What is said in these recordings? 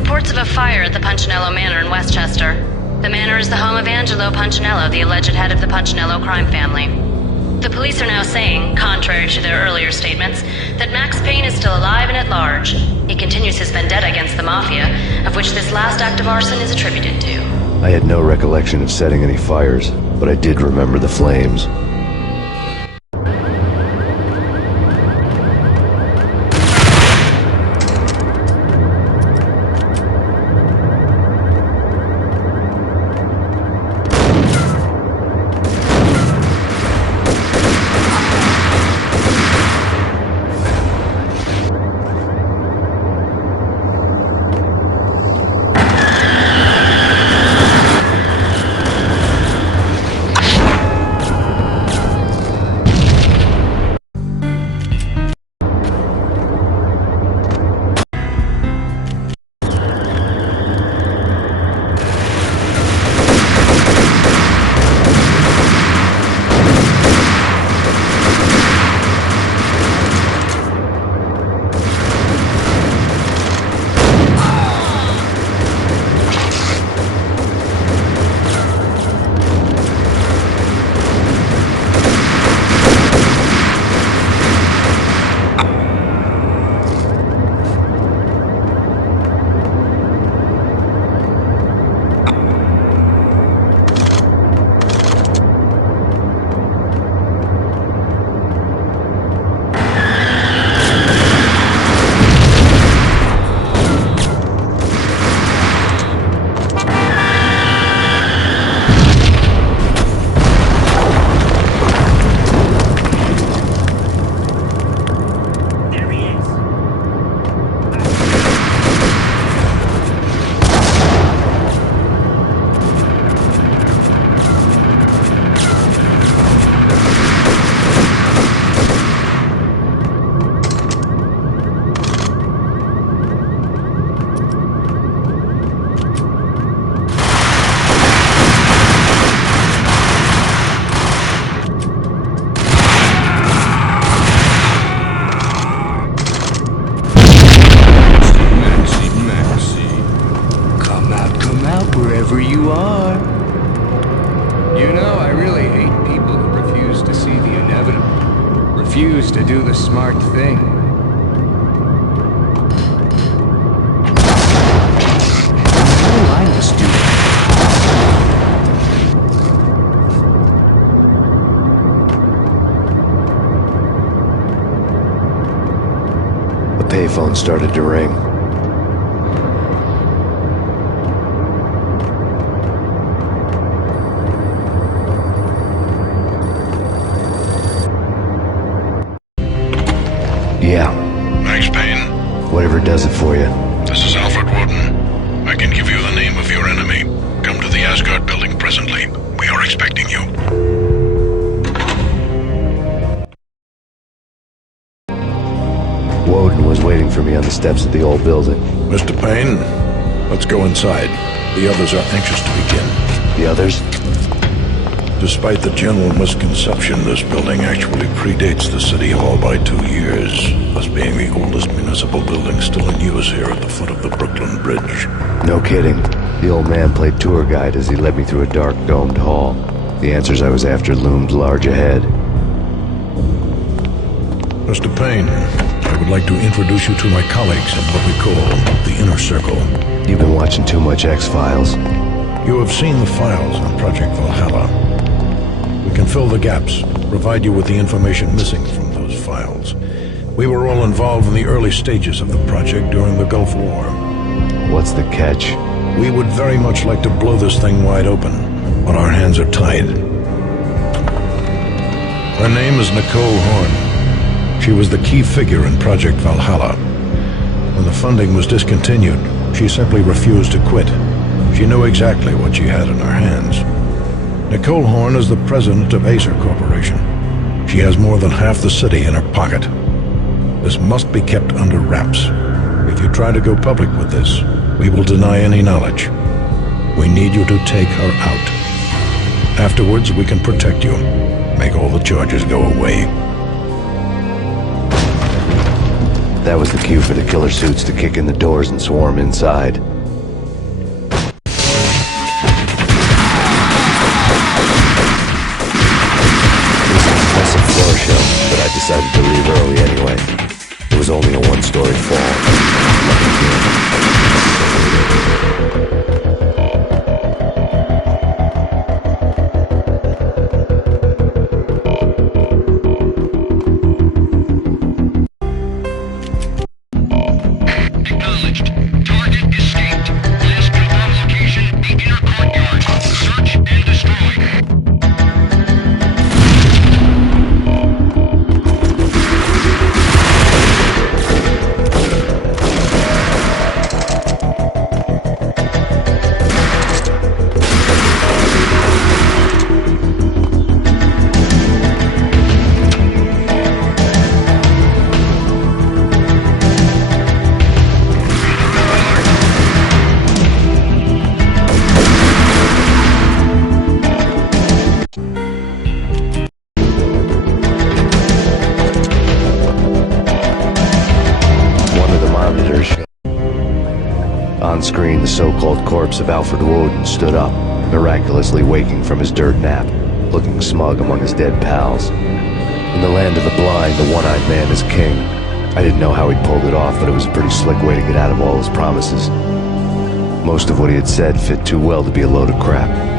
reports of a fire at the Punchinello Manor in Westchester. The manor is the home of Angelo Punchinello, the alleged head of the Punchinello crime family. The police are now saying, contrary to their earlier statements, that Max Payne is still alive and at large. He continues his vendetta against the Mafia, of which this last act of arson is attributed to. I had no recollection of setting any fires, but I did remember the flames. Wherever you are. You know, I really hate people who refuse to see the inevitable. Refuse to do the smart thing. Oh, I must do that. The payphone started to ring. Yeah. Max Payne? Whatever does it for you. This is Alfred Woden. I can give you the name of your enemy. Come to the Asgard building presently. We are expecting you. Woden was waiting for me on the steps of the old building. Mr. Payne, let's go inside. The others are anxious to begin. The others? Despite the general misconception, this building actually predates the City Hall by 2 years, thus being the oldest municipal building still in use here at the foot of the Brooklyn Bridge. No kidding. The old man played tour guide as he led me through a dark, domed hall. The answers I was after loomed large ahead. Mr. Payne, I would like to introduce you to my colleagues in what we call the Inner Circle. You've been watching too much X-Files. You have seen the files on Project Valhalla. We can fill the gaps, provide you with the information missing from those files. We were all involved in the early stages of the project during the Gulf War. What's the catch? We would very much like to blow this thing wide open, but our hands are tied. Her name is Nicole Horn. She was the key figure in Project Valhalla. When the funding was discontinued, she simply refused to quit. She knew exactly what she had in her hands. Nicole Horn is the president of Acer Corporation. She has more than half the city in her pocket. This must be kept under wraps. If you try to go public with this, we will deny any knowledge. We need you to take her out. Afterwards, we can protect you, make all the charges go away. That was the cue for the killer suits to kick in the doors and swarm inside. show, but I decided to leave early anyway. It was only a one-story fall. Acknowledged. Target escaped. Last confirmed location, the inner courtyard. Search and destroy. On screen, the so-called corpse of Alfred Woden stood up, miraculously waking from his dirt nap, looking smug among his dead pals. In the land of the blind, the one-eyed man is king. I didn't know how he pulled it off, but it was a pretty slick way to get out of all his promises. Most of what he had said fit too well to be a load of crap.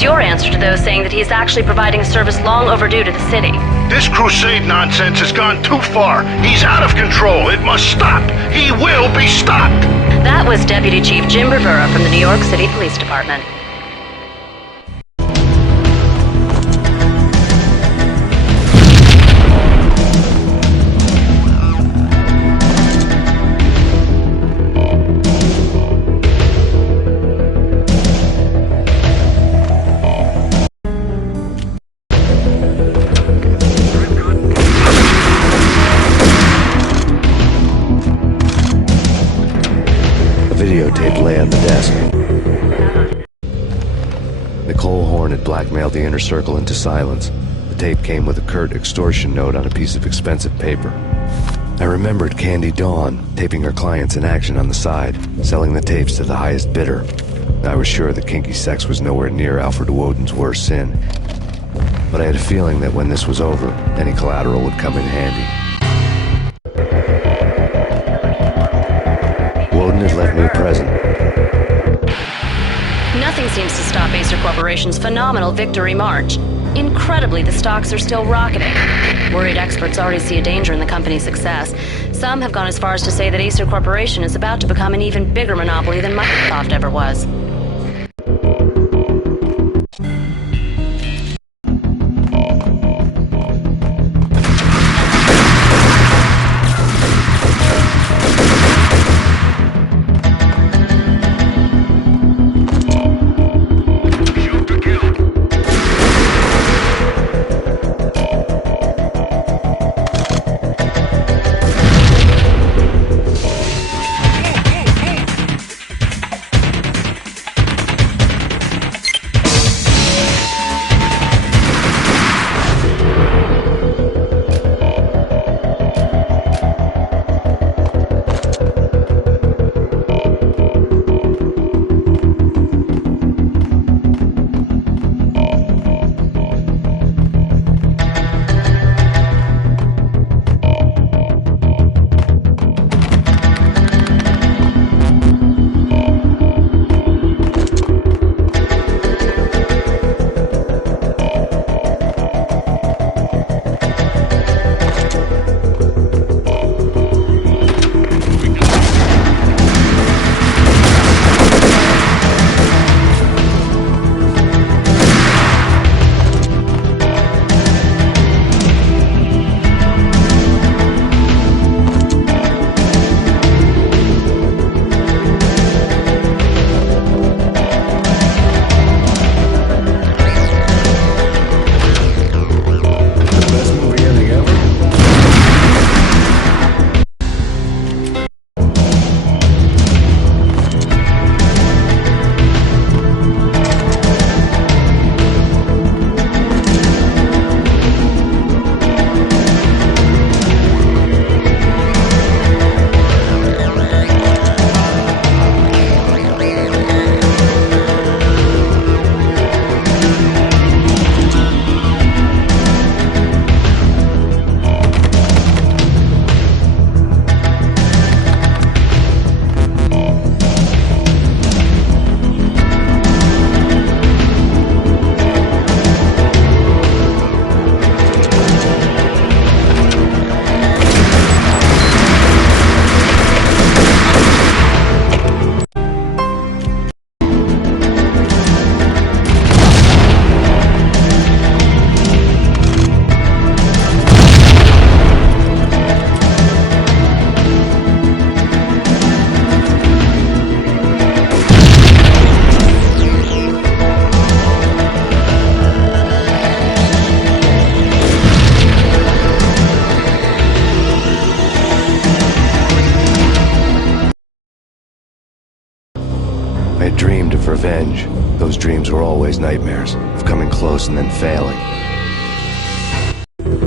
Your answer to those saying that he is actually providing a service long overdue to the city. This crusade nonsense has gone too far. He's out of control. It must stop. He will be stopped. That was Deputy Chief Jim Rivera from the New York City Police Department. Videotape lay on the desk. Nicole Horn had blackmailed the inner circle into silence. The tape came with a curt extortion note on a piece of expensive paper. I remembered Candy Dawn taping her clients in action on the side, selling the tapes to the highest bidder. I was sure that kinky sex was nowhere near Alfred Woden's worst sin. But I had a feeling that when this was over, any collateral would come in handy. Woden had left me a present. Nothing seems to stop Acer Corporation's phenomenal victory march. Incredibly, the stocks are still rocketing. Worried experts already see a danger in the company's success. Some have gone as far as to say that Acer Corporation is about to become an even bigger monopoly than Microsoft ever was. always nightmares of coming close and then failing.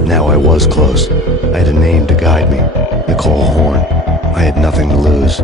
Now I was close. I had a name to guide me, Nicole Horn. I had nothing to lose.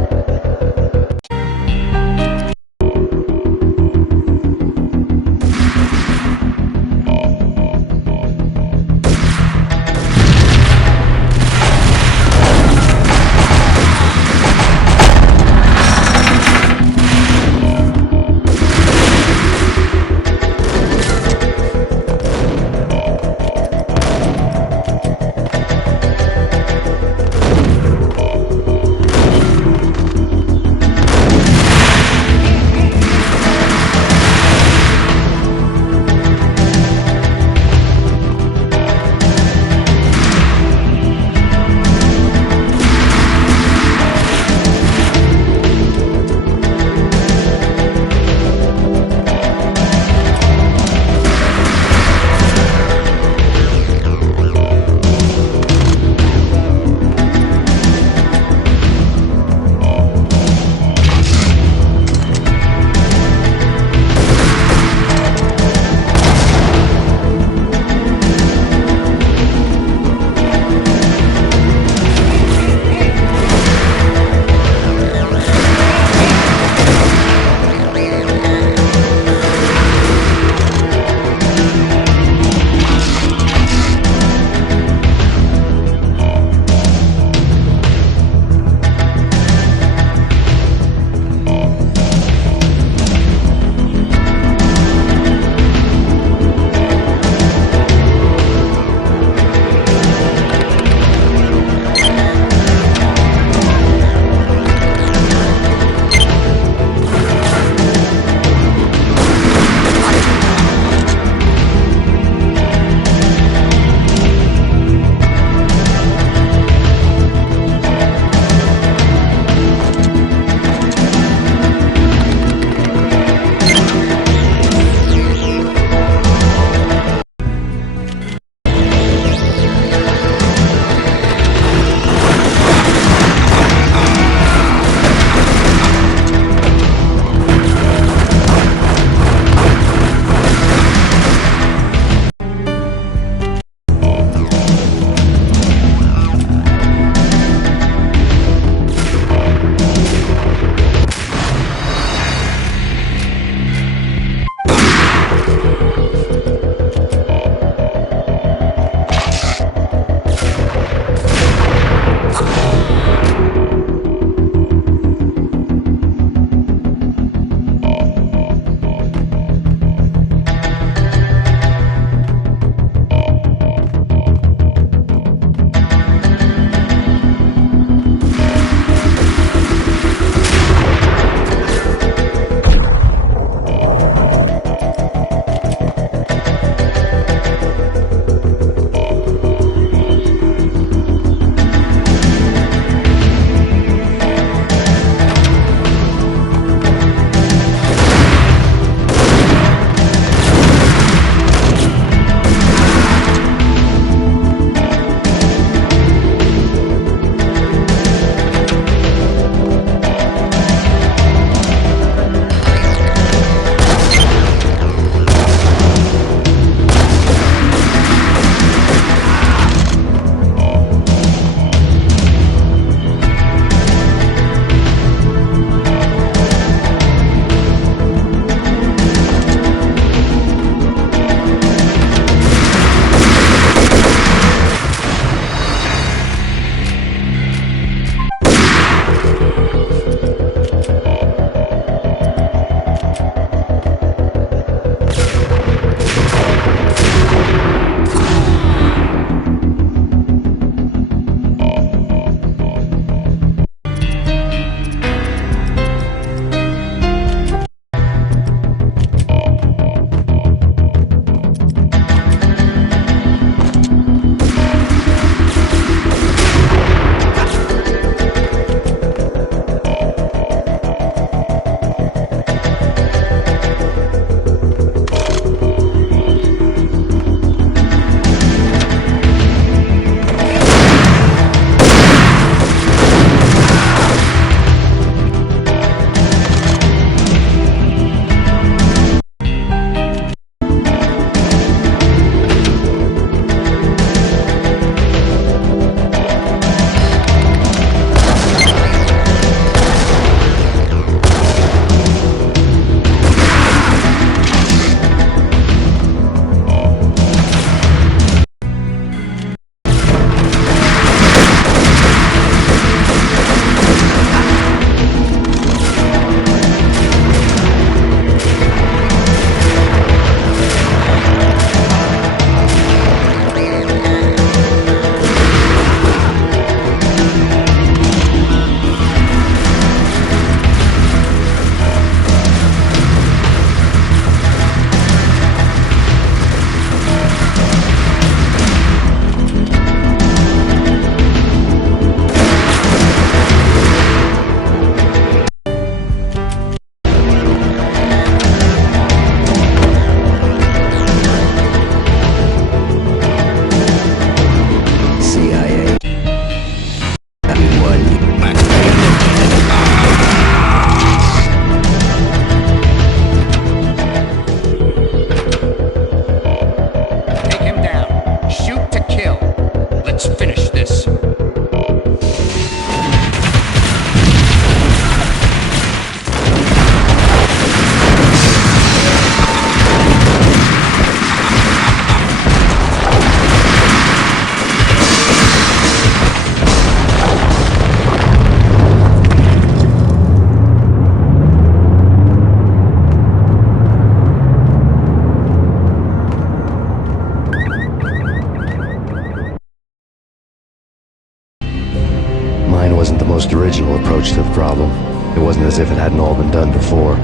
approach to the problem. It wasn't as if it hadn't all been done before.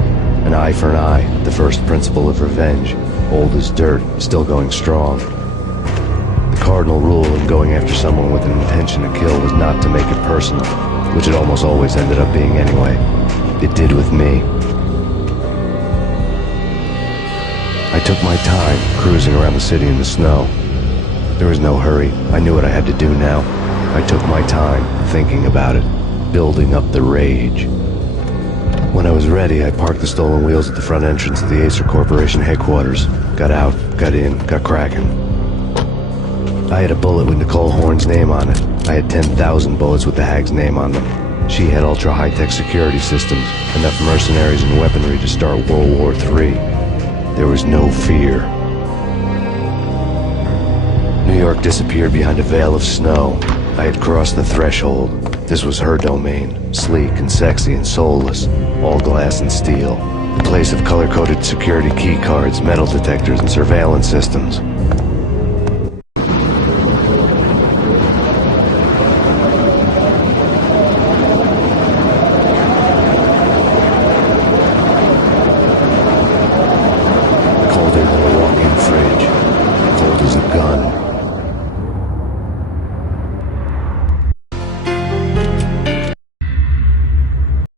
An eye for an eye, the first principle of revenge. Old as dirt, still going strong. The cardinal rule in going after someone with an intention to kill was not to make it personal, which it almost always ended up being anyway. It did with me. I took my time, cruising around the city in the snow. There was no hurry. I knew what I had to do now. I took my time, thinking about it, building up the rage. When I was ready, I parked the stolen wheels at the front entrance of the Acer Corporation headquarters. Got out, got in, got cracking. I had a bullet with Nicole Horn's name on it. I had 10,000 bullets with the hag's name on them. She had ultra-high-tech security systems, enough mercenaries and weaponry to start World War III. There was no fear. New York disappeared behind a veil of snow. I had crossed the threshold. This was her domain, sleek and sexy and soulless, all glass and steel. The place of color-coded security key cards, metal detectors, and surveillance systems.